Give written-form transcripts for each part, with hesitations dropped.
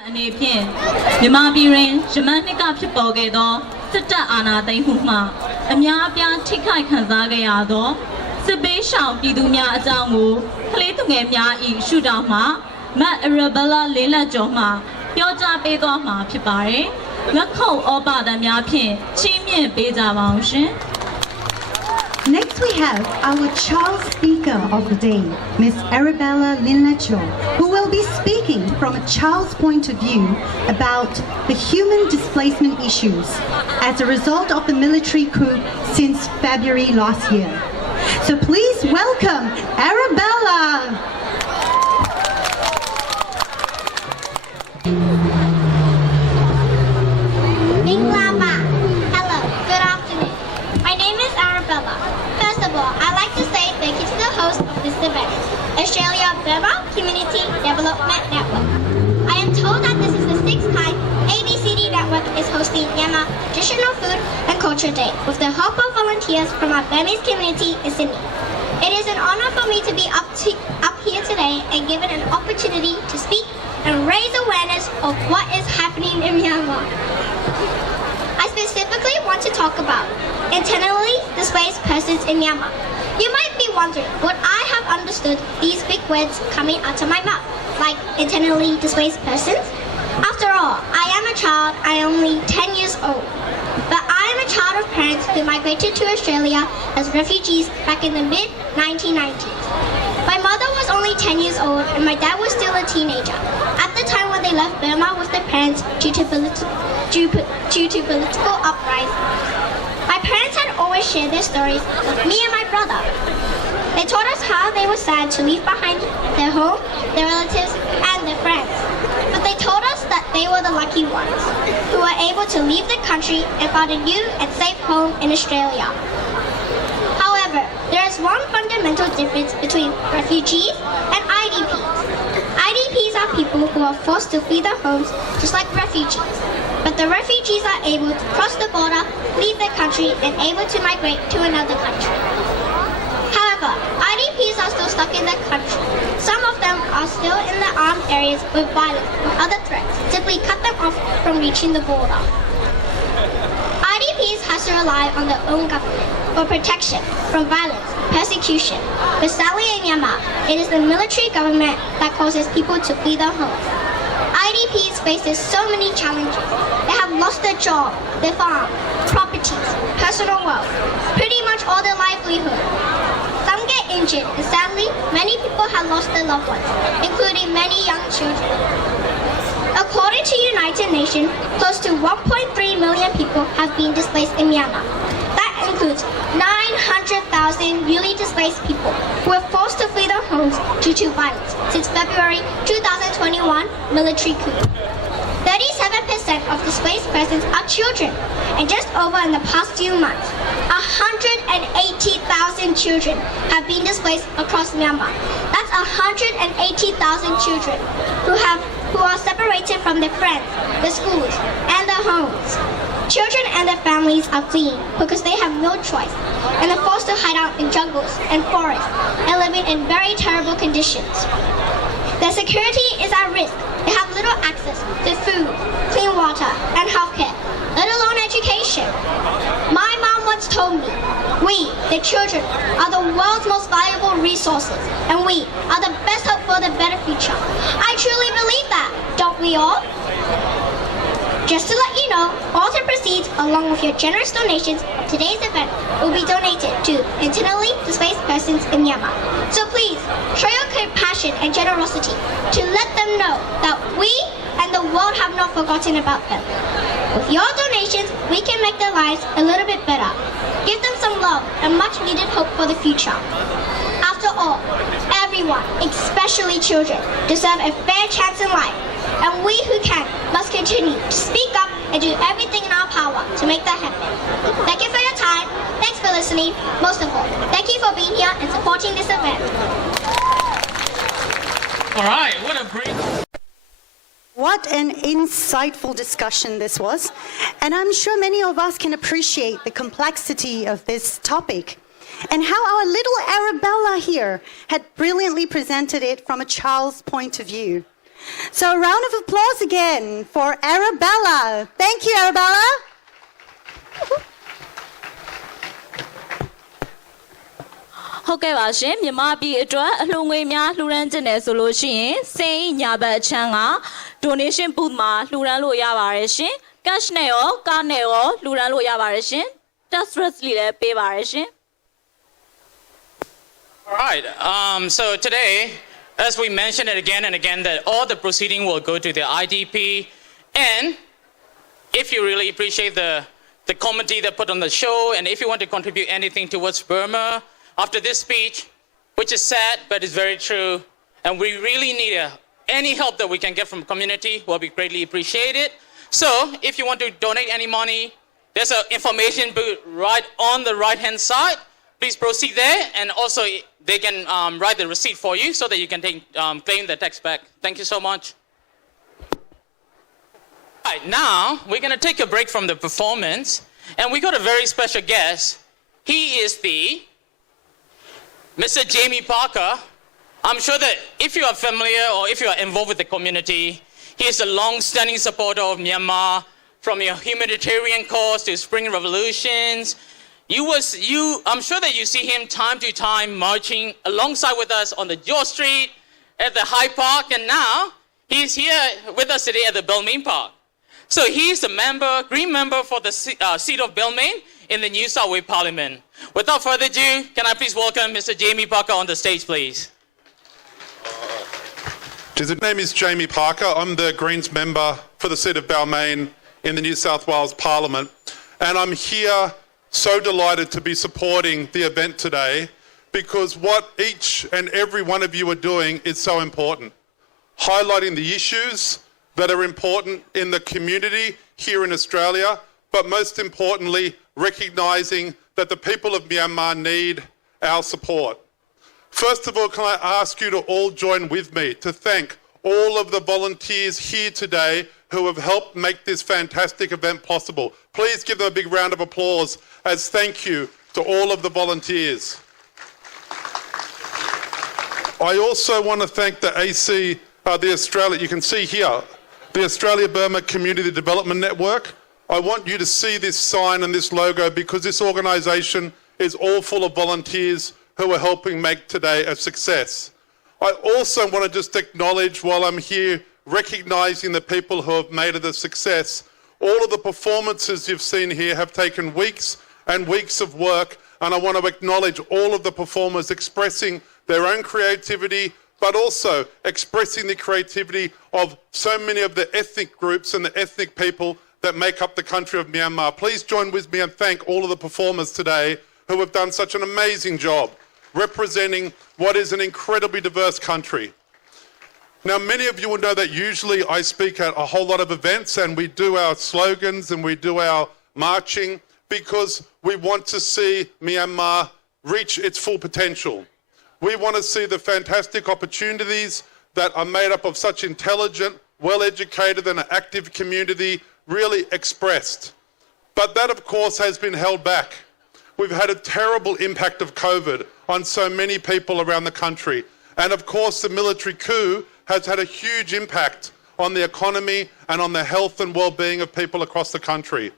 အနေဖြင့်မြန်မာပြည်တွင်ယမန်နှစ်ကဖြစ်ပေါ်ခဲ့သောစစ်တပ်အာဏာသိမ်းမှုမှအများအပြားထိခိုက်ခံစားခဲ့ရသောစစ်ပေးရှောင်ပြည်သူများအကြောင်းကိုကလေးသူငယ်များ၏ရှုထောင့်မှမတ် Arabella လင်းလက်ကျော်မှပြောကြားပေးသွားမှာဖြစ်ပါတယ်။လက်ခုပ်ဩဘာသံများဖြင့်ချီးမြှင့်ပေးကြပါအောင်ရှင်။ Next we have our child speaker of the day, Miss Arabella Linlecho, who will be speaking from a child's point of view about the human displacement issues as a result of the military coup since February last year. So please welcome Arabella. Hello, good afternoon. My name is Arabella. First of all, I'd like to say thank you to the host of this event, Australia-Burma Community Development Network. I am told that this is the 6th time ABCD Network is hosting Myanmar Traditional Food and Culture Day with the help of volunteers from our Burmese community in Sydney. It is an honor for me to be up here today and given an opportunity to speak and raise awareness of what is happening in Myanmar. I specifically want to talk about internally displaced persons in Myanmar. You might be wondering, would I have understood these big words coming out of my mouth, like internally displaced persons? After all, I am a child, I am only 10 years old. But I am a child of parents who migrated to Australia as refugees back in the mid-1990s. My mother was only 10 years old and my dad was still a teenager at the time when they left Burma with their parents due to political uprising. My parents had always shared their stories with me and my brother. They told us how they were sad to leave behind their home, their relatives, and their friends. But they told us that they were the lucky ones who were able to leave the country and found a new and safe home in Australia. However, there is one fundamental difference between refugees and IDPs. IDPs are people who are forced to flee their homes just like refugees. But the refugees are able to cross the border, leave their country, and able to migrate to another country. However, IDPs are still stuck in their country. Some of them are still in the armed areas with violence or other threats simply cut them off from reaching the border. IDPs has to rely on their own government for protection from violence, persecution. But sadly in Myanmar, it is the military government that causes people to flee their homes. IDPs faces so many challenges. They have lost their job, their farm, properties, personal wealth, pretty much all their livelihood. Some get injured and sadly, many people have lost their loved ones, including many young children. According to United Nations, close to 1.3 million people have been displaced in Myanmar. That includes 900,000 newly displaced people who were forced to flee their homes due to violence since February 2021 military coup. 37% of displaced persons are children, and just over in the past few months, 180,000 children have been displaced across Myanmar. That's 180,000 children who are separated from their friends, their schools, and their homes. Children and their families are fleeing because they have no choice and are forced to hide out in jungles and forests and living in very terrible conditions. Their security is at risk. They have little access to food, clean water, and healthcare, let alone education. My mom once told me, we, the children, are the world's most valuable resources, and we are the best hope for the better future. I truly believe that, don't we all? Just to let you know, all the proceeds, along with your generous donations of today's event, will be donated to internally displaced persons in Myanmar. So please, show your compassion and generosity to let them know that we and the world have not forgotten about them. With your donations, we can make their lives a little bit better. Give them some love and much needed hope for the future. After all, everyone, especially children, deserve a fair chance in life. And we who can must continue to speak up and do everything in our power to make that happen. Thank you for your time. Thanks for listening. Most of all, thank you for being here and supporting this event. All right, what a great... What an insightful discussion this was. And I'm sure many of us can appreciate the complexity of this topic and how our little Arabella here had brilliantly presented it from a child's point of view. So a round of applause again for Arabella. Thank you, Arabella. Okay, ပါရှင်မြန်မာပြည်အတွက်အလှူငွေများလှူဒန်းခြင်းနဲ့ဆိုလို့ရှိရင်စိန်ညာဘက်အချမ်းက donation booth မှာလှူဒန်းလို့ရပါတယ်ရှင် cash နဲ့ရောကားနဲ့ရောလှူဒန်းလို့ရပါတယ်ရှင် trustworthy လည်းပေးပါတယ်ရှင် All right. So today, as we mentioned it again and again, that all the proceeding will go to the IDP, and if you really appreciate the comedy that put on the show, and if you want to contribute anything towards Burma after this speech, which is sad but is very true, and we really need any help that we can get from the community will be greatly appreciated. So if you want to donate any money, there's an information booth right on the right-hand side. Please proceed there, and also they can write the receipt for you so that you can claim the tax back. Thank you so much. All right, now we're going to take a break from the performance, and we got a very special guest. He is Mr. Jamie Parker. I'm sure that if you are familiar or if you are involved with the community, he is a long-standing supporter of Myanmar, from your humanitarian cause to spring revolutions. I'm sure that you see him time to time marching alongside with us on the George Street, at the High Park, and now he's here with us today at the Balmain Park. So he's the Green member for the seat of Balmain in the New South Wales Parliament. Without further ado, can I please welcome Mr. Jamie Parker on the stage, please? His name is Jamie Parker. I'm the Greens member for the seat of Balmain in the New South Wales Parliament, and I'm here so delighted to be supporting the event today because what each and every one of you are doing is so important. Highlighting the issues that are important in the community here in Australia, but most importantly, recognising that the people of Myanmar need our support. First of all, can I ask you to all join with me to thank all of the volunteers here today who have helped make this fantastic event possible. Please give them a big round of applause as thank you to all of the volunteers. I also want to thank the you can see here, the Australia-Burma Community Development Network. I want you to see this sign and this logo because this organisation is all full of volunteers who are helping make today a success. I also want to just acknowledge while I'm here recognising the people who have made it a success. All of the performances you've seen here have taken weeks and weeks of work, and I want to acknowledge all of the performers expressing their own creativity, but also expressing the creativity of so many of the ethnic groups and the ethnic people that make up the country of Myanmar. Please join with me and thank all of the performers today who have done such an amazing job representing what is an incredibly diverse country. Now, many of you will know that usually I speak at a whole lot of events and we do our slogans and we do our marching because we want to see Myanmar reach its full potential. We want to see the fantastic opportunities that are made up of such intelligent, well-educated and active community really expressed. But that, of course, has been held back. We've had a terrible impact of COVID on so many people around the country. And of course, the military coup has had a huge impact on the economy and on the health and well-being of people across the country.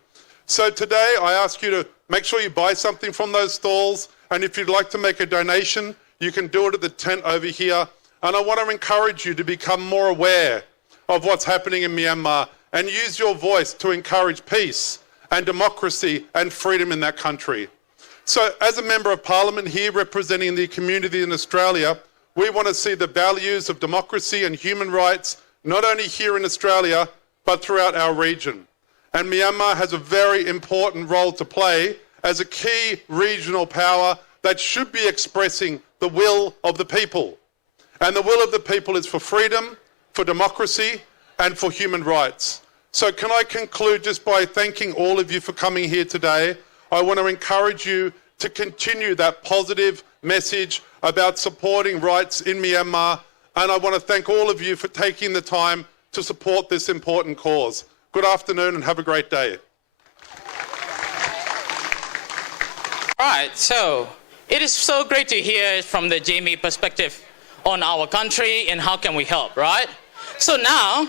So today, I ask you to make sure you buy something from those stalls. And if you'd like to make a donation, you can do it at the tent over here. And I want to encourage you to become more aware of what's happening in Myanmar and use your voice to encourage peace and democracy and freedom in that country. So as a Member of Parliament here representing the community in Australia, we want to see the values of democracy and human rights, not only here in Australia, but throughout our region. And Myanmar has a very important role to play as a key regional power that should be expressing the will of the people. And the will of the people is for freedom, for democracy, and for human rights. So can I conclude just by thanking all of you for coming here today. I want to encourage you to continue that positive message about supporting rights in Myanmar, and I want to thank all of you for taking the time to support this important cause. Good afternoon and have a great day. All right, so it is so great to hear from the Jamie perspective on our country and how can we help, right? So now,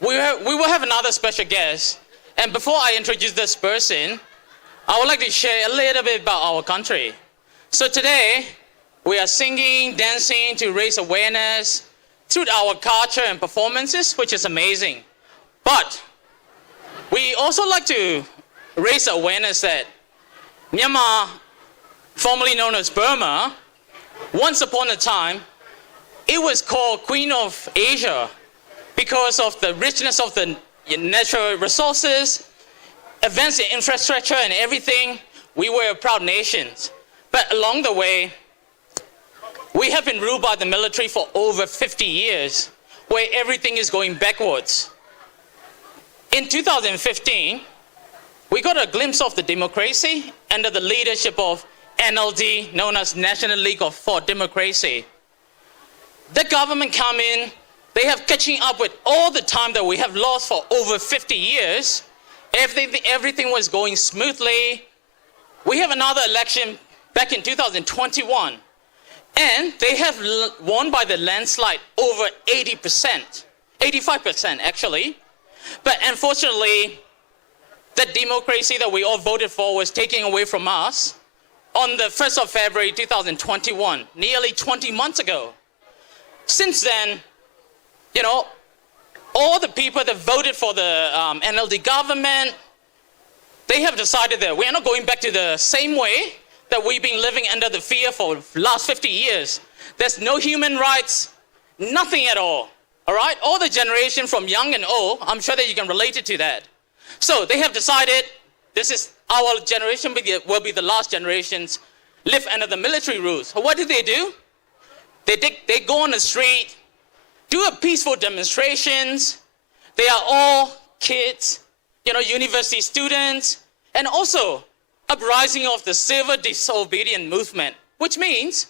we will have another special guest. And before I introduce this person, I would like to share a little bit about our country. So today, we are singing, dancing to raise awareness through our culture and performances, which is amazing. But we also like to raise awareness that Myanmar, formerly known as Burma, once upon a time, it was called Queen of Asia because of the richness of the natural resources, advanced infrastructure and everything. We were a proud nation. But along the way, we have been ruled by the military for over 50 years, where everything is going backwards. In 2015, we got a glimpse of the democracy under the leadership of NLD, known as National League for Democracy. The government come in, they have catching up with all the time that we have lost for over 50 years. Everything was going smoothly. We have another election back in 2021, and they have won by the landslide over 80%, 85% actually. But unfortunately, the democracy that we all voted for was taken away from us on the 1st of February 2021, nearly 20 months ago. Since then, you know, all the people that voted for the NLD government, they have decided that we are not going back to the same way that we've been living under the fear for the last 50 years. There's no human rights, nothing at all right? All the generation from young and old, I'm sure that you can relate it to that. So they have decided this is our generation will be the last generations live under the military rules. So what do? They go on the street, do a peaceful demonstrations. They are all kids, you know, university students, and also uprising of the civil disobedient movement, which means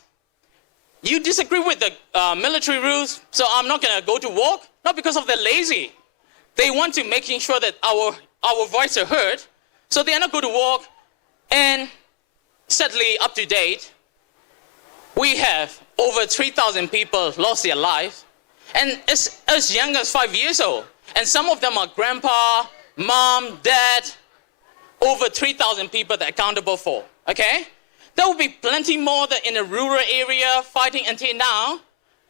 you disagree with the military rules, so I'm not gonna go to work, not because of they're lazy. They want to making sure that our voice are heard, so they are not going to work. And sadly, up to date, we have over 3,000 people lost their lives, and as young as 5 years old. And some of them are grandpa, mom, dad, over 3,000 people that are accountable for, okay? There will be plenty more that in a rural area fighting until now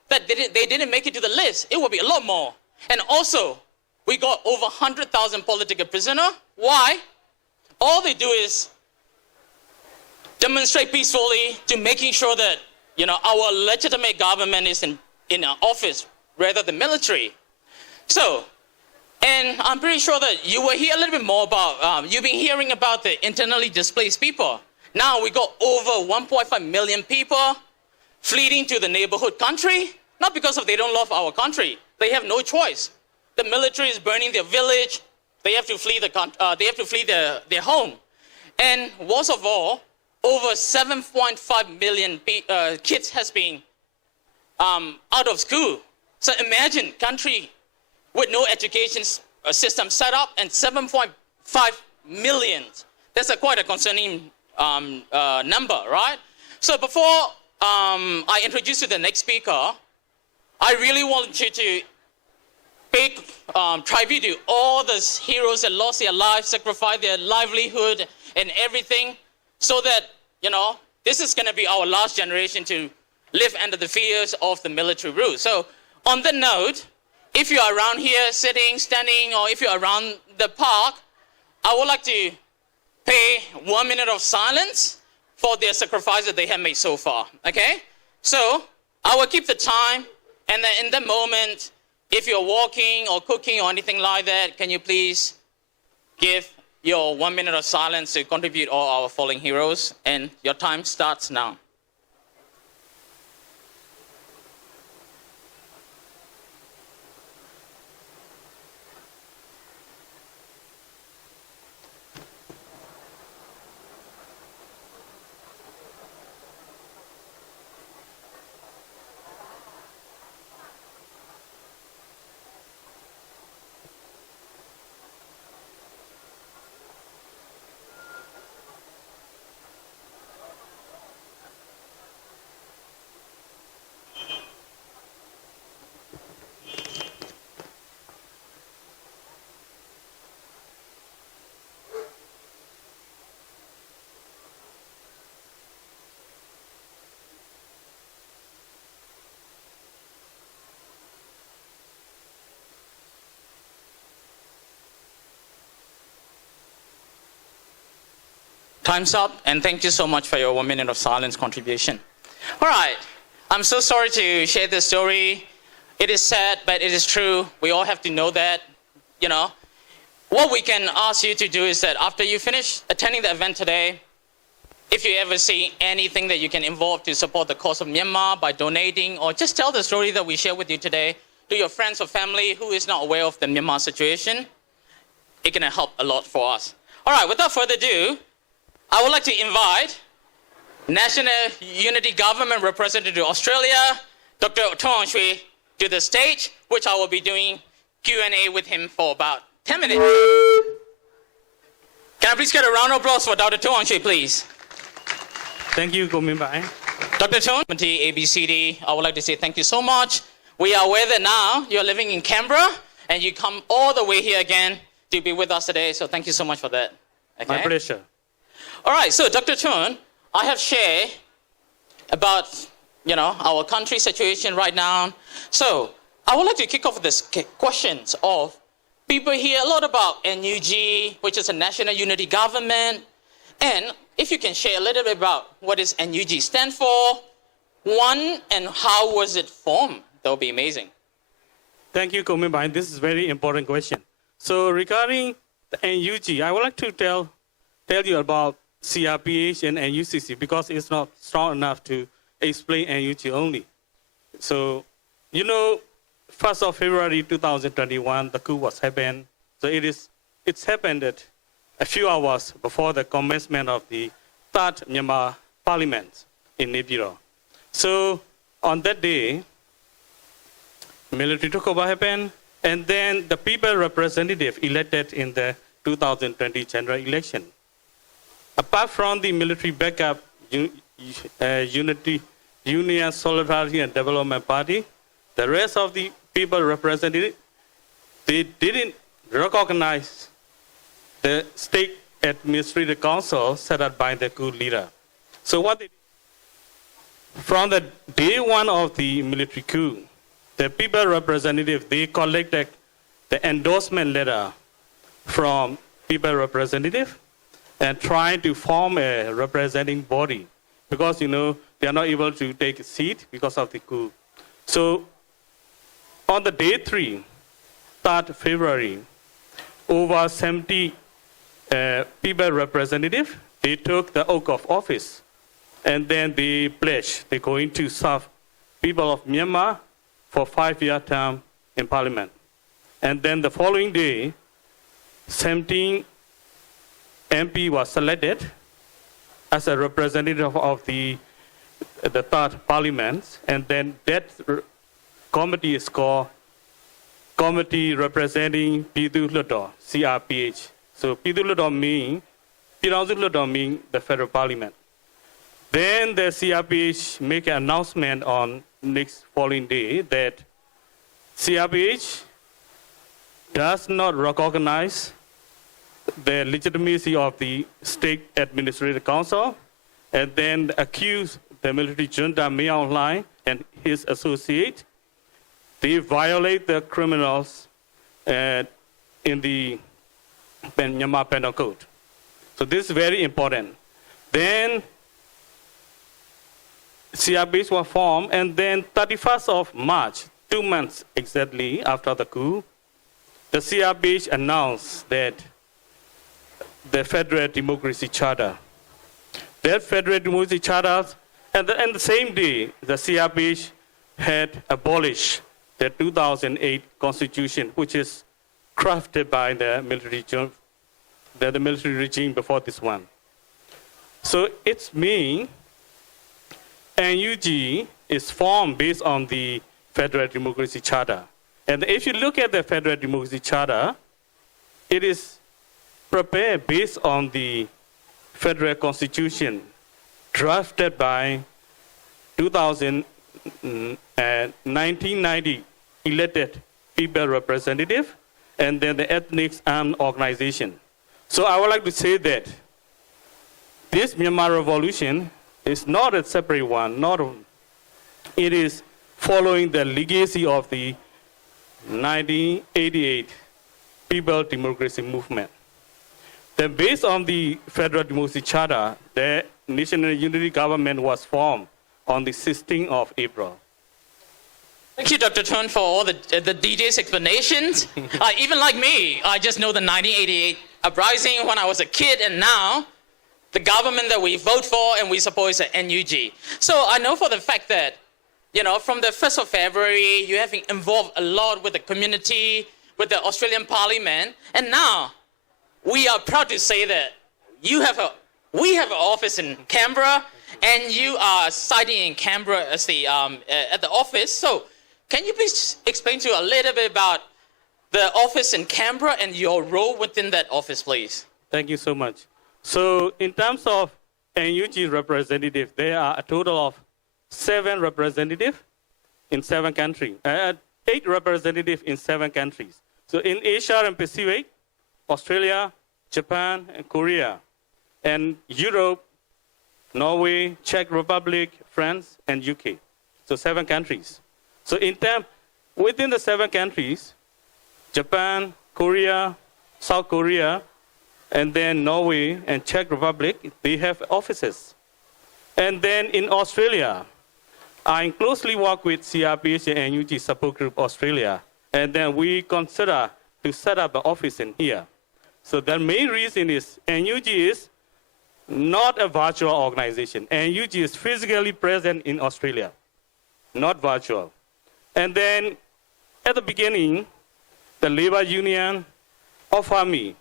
that they didn't make it to the list. It will be a lot more. And also, we got over 100,000 political prisoners. Why? All they do is demonstrate peacefully to making sure that, you know, our legitimate government is in office rather than military. So, and I'm pretty sure that you will hear a little bit more about, you've been hearing about the internally displaced people. Now we got over 1.5 million people fleeing to the neighborhood country, not because of they don't love our country. They have no choice. The military is burning their village. They have to flee their home. And worst of all, over 7.5 million kids has been out of school. So imagine country with no education system set up and 7.5 million. That's quite a concerning number, right? So before I introduce you to the next speaker, I really want you to pay tribute to all the heroes that lost their lives, sacrificed their livelihood and everything, so that, you know, this is going to be our last generation to live under the fears of the military rule. So on the note, if you're around here sitting, standing, or if you're around the park, I would like to pay 1 minute of silence for their sacrifice that they have made so far, okay? So I will keep the time, and then in the moment, if you're walking or cooking or anything like that, can you please give your 1 minute of silence to contribute all our fallen heroes? And your time starts now. Time's up, and thank you so much for your 1 minute of silence contribution. All right, I'm so sorry to share this story. It is sad, but it is true. We all have to know that, you know. What we can ask you to do is that after you finish attending the event today, if you ever see anything that you can involve to support the cause of Myanmar by donating, or just tell the story that we share with you today to your friends or family who is not aware of the Myanmar situation, it can help a lot for us. All right, without further ado, I would like to invite National Unity Government Representative to Australia, DrTunAungShwe, to the stage, which I will be doing Q&A with him for about 10 minutes. Can I please get a round of applause for DrTunAungShwe, please? Thank you, Gominbai. Dr. Tun, ABCD, I would like to say thank you so much. We are aware that now you're living in Canberra and you come all the way here again to be with us today, so thank you so much for that. Okay? My pleasure. All right, so Dr. Tun, I have shared about, our country situation right now. So I would like to kick off with this questions of people hear a lot about NUG, which is a National Unity Government, and if you can share a little bit about what does NUG stand for, one, and how was it formed, that would be amazing. Thank you, Gominbai. This is a very important question. So regarding the NUG, I would like to tell you about CRPH and NUCC because it's not strong enough to explain NUG only. So, 1st of February 2021, the coup was happened. So it's happened at a few hours before the commencement of the third Myanmar Parliament in Naypyidaw. So on that day, military takeover happened, and then the people representative elected in the 2020 general election. Apart from the military backup, Unity, Union, Solidarity and Development Party, the rest of the people represented, they didn't recognize the state administrative council set up by the coup leader. So what they did, from the day one of the military coup, the people representative, they collected the endorsement letter from people representative and trying to form a representing body because, they are not able to take a seat because of the coup. So on the day 3, 3rd February, over 70 people representative, they took the oath of office and then they pledged they're going to serve people of Myanmar for 5-year term in parliament. And then the following day, 17 MP was selected as a representative of the third parliament, and then that committee is called Committee Representing Pidu Ludo, CRPH. So Pidu Ludo means the federal parliament. Then the CRPH make an announcement on next following day that CRPH does not recognize the legitimacy of the state administrative council, and then accuse the military junta Mya Aung Hlaing and his associate. They violate the criminals in the Myanmar Penal Code. So this is very important. Then CRPH was formed, and then 31st of March, 2 months exactly after the coup, the CRPH announced that the Federal Democracy Charter. That Federal Democracy Charter, and the same day, the CRPH had abolished the 2008 Constitution, which is crafted by the military regime before this one. So it's mean NUG is formed based on the Federal Democracy Charter. And if you look at the Federal Democracy Charter, it is prepared based on the Federal Constitution drafted by 1990 elected people representative and then the ethnic armed organization. So I would like to say that this Myanmar revolution is not a separate one. It is following the legacy of the 1988 People Democracy Movement. Then based on the Federal Democracy Charter, the National Unity Government was formed on the 16th of April. Thank you, Dr. Tun, for all the detailed explanations. Even like me, I just know the 1988 uprising when I was a kid, and now the government that we vote for and we support is the NUG. So I know for the fact that, from the 1st of February, you have been involved a lot with the community, with the Australian Parliament, and now we are proud to say that we have an office in Canberra, and you are siding in Canberra as the at the office. So can you please explain to a little bit about the office in Canberra and your role within that office, please? Thank you so much. So in terms of NUG representative, there are a total of 7 representatives in 7 countries, 8 representatives in 7 countries. So in Asia and Pacific, Australia, Japan, and Korea, and Europe, Norway, Czech Republic, France, and UK. So 7 countries. So within the 7 countries, Japan, Korea, South Korea, and then Norway and Czech Republic, they have offices. And then in Australia, I closely work with CRPH and NUG Support Group Australia, and then we consider to set up the office in here. So the main reason is NUG is not a virtual organization. NUG is physically present in Australia, not virtual. And then at the beginning, the labor union offered me,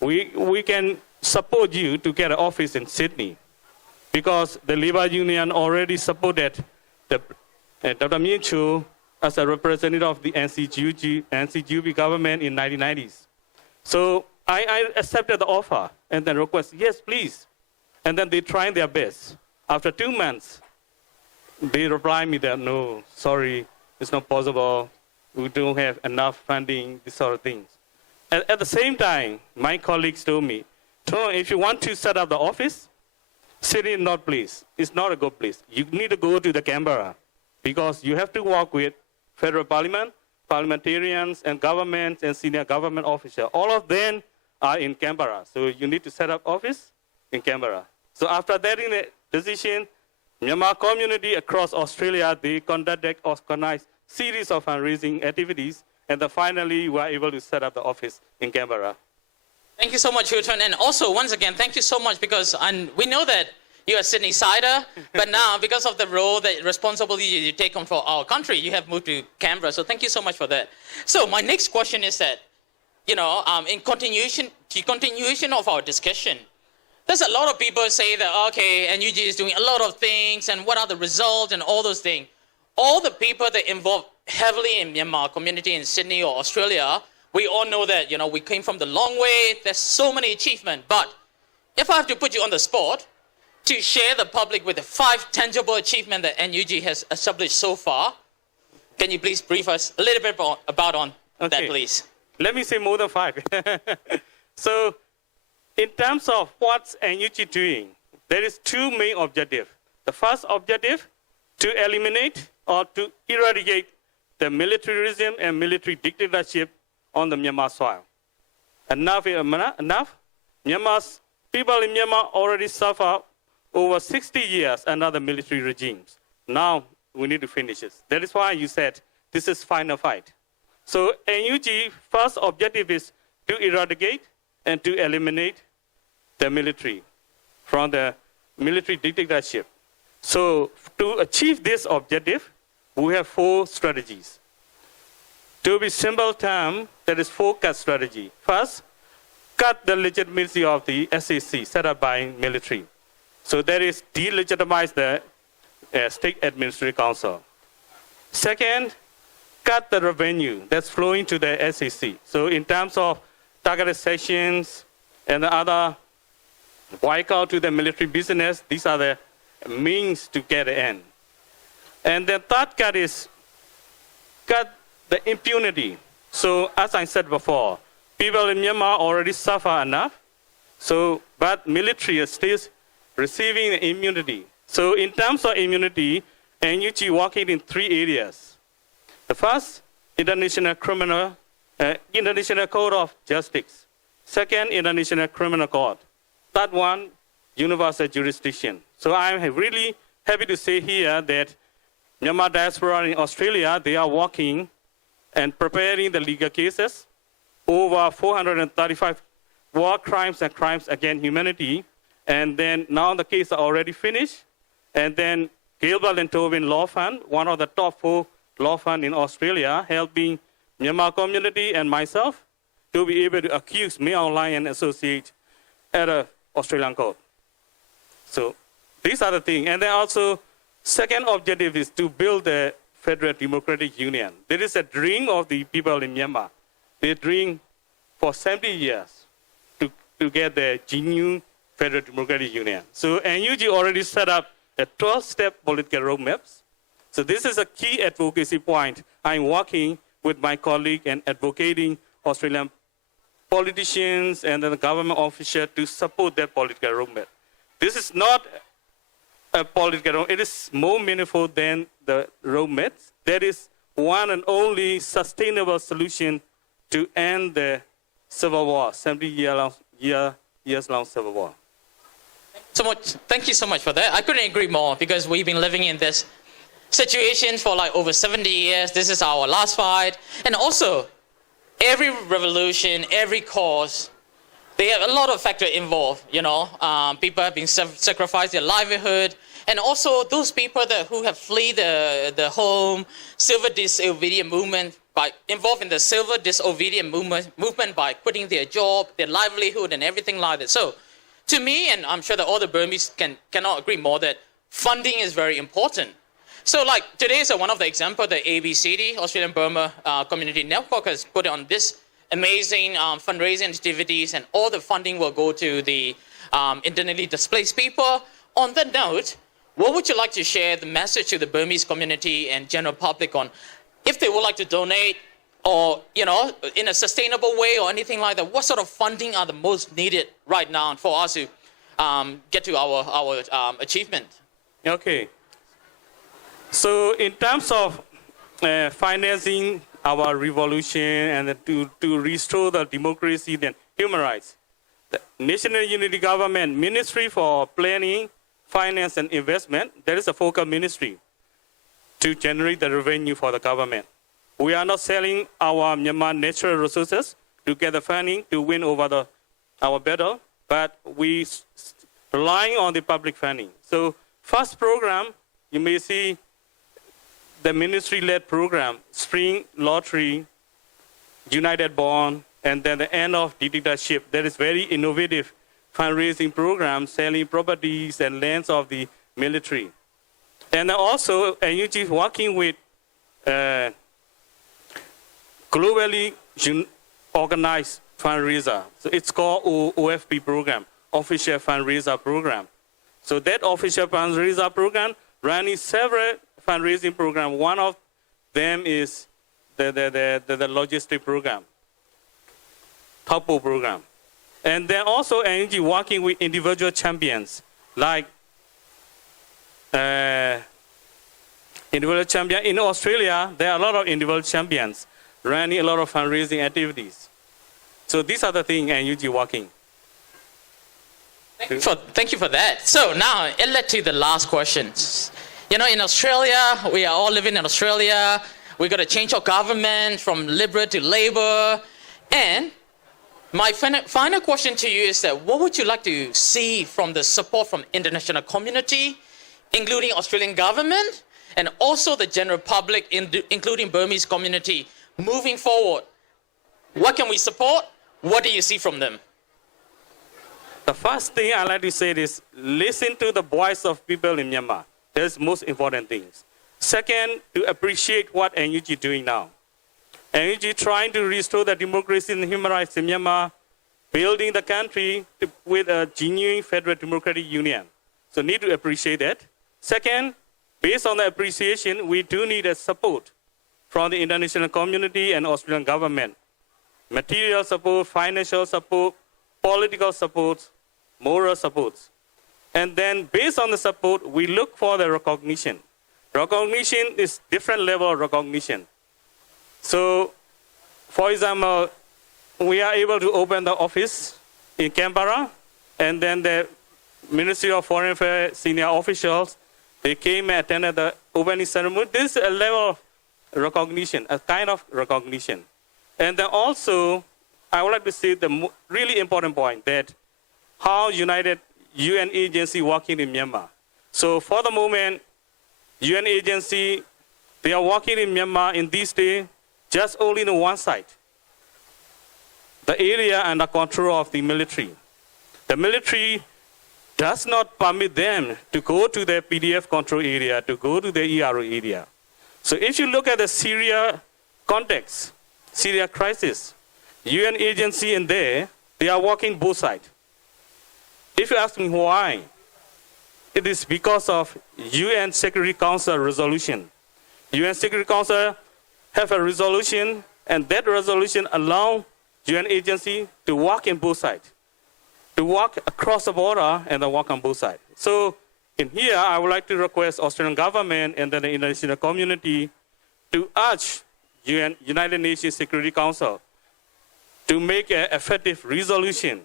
we can support you to get an office in Sydney, because the labor union already supported Dr. Myanmar as a representative of the NCGUB government in 1990s. So I accepted the offer and then requested, yes, please. And then they tried their best. After 2 months, they replied me that, no, sorry, it's not possible. We don't have enough funding, these sort of things. At the same time, my colleagues told me, if you want to set up the office, Sydney is not place. It's not a good place. You need to go to the Canberra, because you have to work with federal parliament, parliamentarians, and governments, and senior government officials. All of them are in Canberra. So you need to set up office in Canberra. So after that decision, Myanmar community across Australia, they organized series of fundraising activities, and then finally we were able to set up the office in Canberra. Thank you so much, Hilton. And also, once again, thank you so much, because we know that you're a Sydney sider, but now because of the role, the responsibility you take on for our country, you have moved to Canberra. So thank you so much for that. So my next question is that, in continuation of our discussion, there's a lot of people say that, okay, NUG is doing a lot of things, and what are the results and all those things. All the people that involved heavily in Myanmar community in Sydney or Australia, we all know that, we came from the long way. There's so many achievements. But if I have to put you on the spot to share the public with the 5 tangible achievements that NUG has established so far, can you please brief us a little bit about that, please? Let me say more than 5. So in terms of what's NUG doing, there is 2 main objectives. The first objective, to eliminate or to eradicate the militarism and military dictatorship on the Myanmar soil. Enough is enough. People in Myanmar already suffer over 60 years under the military regimes. Now we need to finish this. That is why you said this is final fight. So NUG first objective is to eradicate and to eliminate the military from the military dictatorship. So to achieve this objective, we have 4 strategies. To be simple term, that is 4 cut strategy. First, cut the legitimacy of the SAC set up by military. So that is delegitimize the State Administrative Council. Second, cut the revenue that's flowing to the SAC. So in terms of targeted sessions and the other boycott to the military business, these are the means to get the end. And the third cut is cut the impunity. So as I said before, people in Myanmar already suffer enough, but military is still receiving the immunity. So in terms of immunity, NUG working in 3 areas. The first, International Code of Justice. Second, International Criminal Court. Third one, universal jurisdiction. So I'm really happy to say here that Myanmar diaspora in Australia, they are working and preparing the legal cases. Over 435 war crimes and crimes against humanity. And then now the case are already finished. And then Gilbert and Tobin Law Fund, one of the top 4 law funds in Australia, helping Myanmar community and myself to be able to accuse me online and associate at an Australian court. So these are the things. And then also, second objective is to build a federal democratic union. There is a dream of the people in Myanmar. They dream for 70 years to get the genuine federal democratic union. So NUG already set up a 12-step political roadmap. So this is a key advocacy point. I'm working with my colleague and advocating Australian politicians and the government officials to support that political roadmap. This is not a political roadmap. It is more meaningful than the roadmap. That is one and only sustainable solution to end the civil war, 70 years long civil war. Thank you so much for that. I couldn't agree more because we've been living in this situation for like over 70 years. This is our last fight. And also, every revolution, every cause, they have a lot of factors involved, you know. People have been sacrificed their livelihood. And also those people who have fled the home, civil disobedience movement, involved in the civil disobedience movement by quitting their job, their livelihood, and everything like that. So, to me, and I'm sure that all the Burmese cannot agree more, that funding is very important. So, like today is one of the examples that ABCD, Australian Burma Community Network, has put on this amazing fundraising activities, and all the funding will go to the internally displaced people. On that note, what would you like to share the message to the Burmese community and general public on if they would like to donate, or, you know, in a sustainable way or anything like that? What sort of funding are the most needed right now for us to get to our achievement? Okay. So in terms of financing our revolution and to restore the democracy and human rights, the National Unity Government Ministry for Planning, Finance and Investment, there is a focal ministry to generate the revenue for the government. We are not selling our Myanmar natural resources to get the funding to win over our battle, but we relying on the public funding. So first program, you may see the ministry-led program, Spring Lottery, United Bond, and then the end of dictatorship. That is very innovative fundraising program, selling properties and lands of the military. And also, NUG is working with globally organized fundraiser. So it's called OFP program, Official Fundraiser Program. So that Official Fundraiser Program running several fundraising programs. One of them is the logistic program, Topo program. And then also NUG working with individual champions, like individual champion. In Australia, there are a lot of individual champions running a lot of fundraising activities. So these are the things NUG working. Thank you for that. So now, it led to the last questions. You know, in Australia, we are all living in Australia. We got to change our government from Liberal to Labor. And my final question to you is that what would you like to see from the support from international community, including Australian government, and also the general public, including Burmese community, moving forward? What can we support? What do you see from them? The first thing I like to say is listen to the voice of people in Myanmar. That's the most important things. Second, to appreciate what NUG is doing now. NUG trying to restore the democracy and human rights in Myanmar, building the country with a genuine federal democratic union. So need to appreciate that. Second, based on the appreciation, we do need a support from the international community and Australian government. Material support, financial support, political support, moral support. And then based on the support, we look for the recognition. Recognition is different level of recognition. So, for example, we are able to open the office in Canberra, and then the Ministry of Foreign Affairs senior officials, they came and attended the opening ceremony. This is a level of recognition, a kind of recognition. And then also, I would like to say the really important point that how united UN agency working in Myanmar. So for the moment, UN agency, they are working in Myanmar in this day just only in one side, the area under control of the military. The military does not permit them to go to the PDF control area, to go to the ERO area. So if you look at the Syria context, Syria crisis, UN agency in there, they are working both sides. If you ask me why, it is because of UN Security Council resolution. UN Security Council have a resolution, and that resolution allows UN agency to work in both sides, to work across the border and then work on both sides. So in here, I would like to request Australian government and then the international community to urge United Nations Security Council to make an effective resolution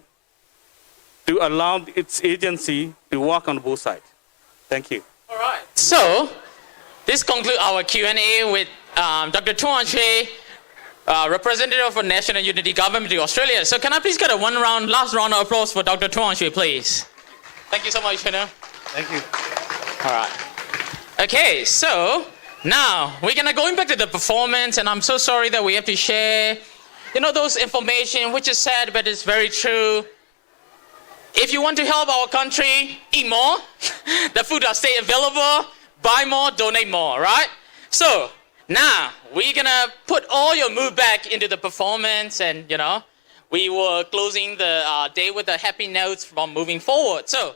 to allow its agency to work on both sides. Thank you. All right. So this concludes our Q&A with DrTunAungShwe, representative of National Unity Government of Australia. So can I please get a last round of applause for DrTunAungShwe, please? Thank you so much, Shana. Thank you. All right. Okay, so now we're gonna going back to the performance, and I'm so sorry that we have to share, those information which is sad, but it's very true. If you want to help our country, eat more. The food will stay available. Buy more, donate more, right? So now we're gonna put all your mood back into the performance, and we were closing the day with the happy notes from moving forward. So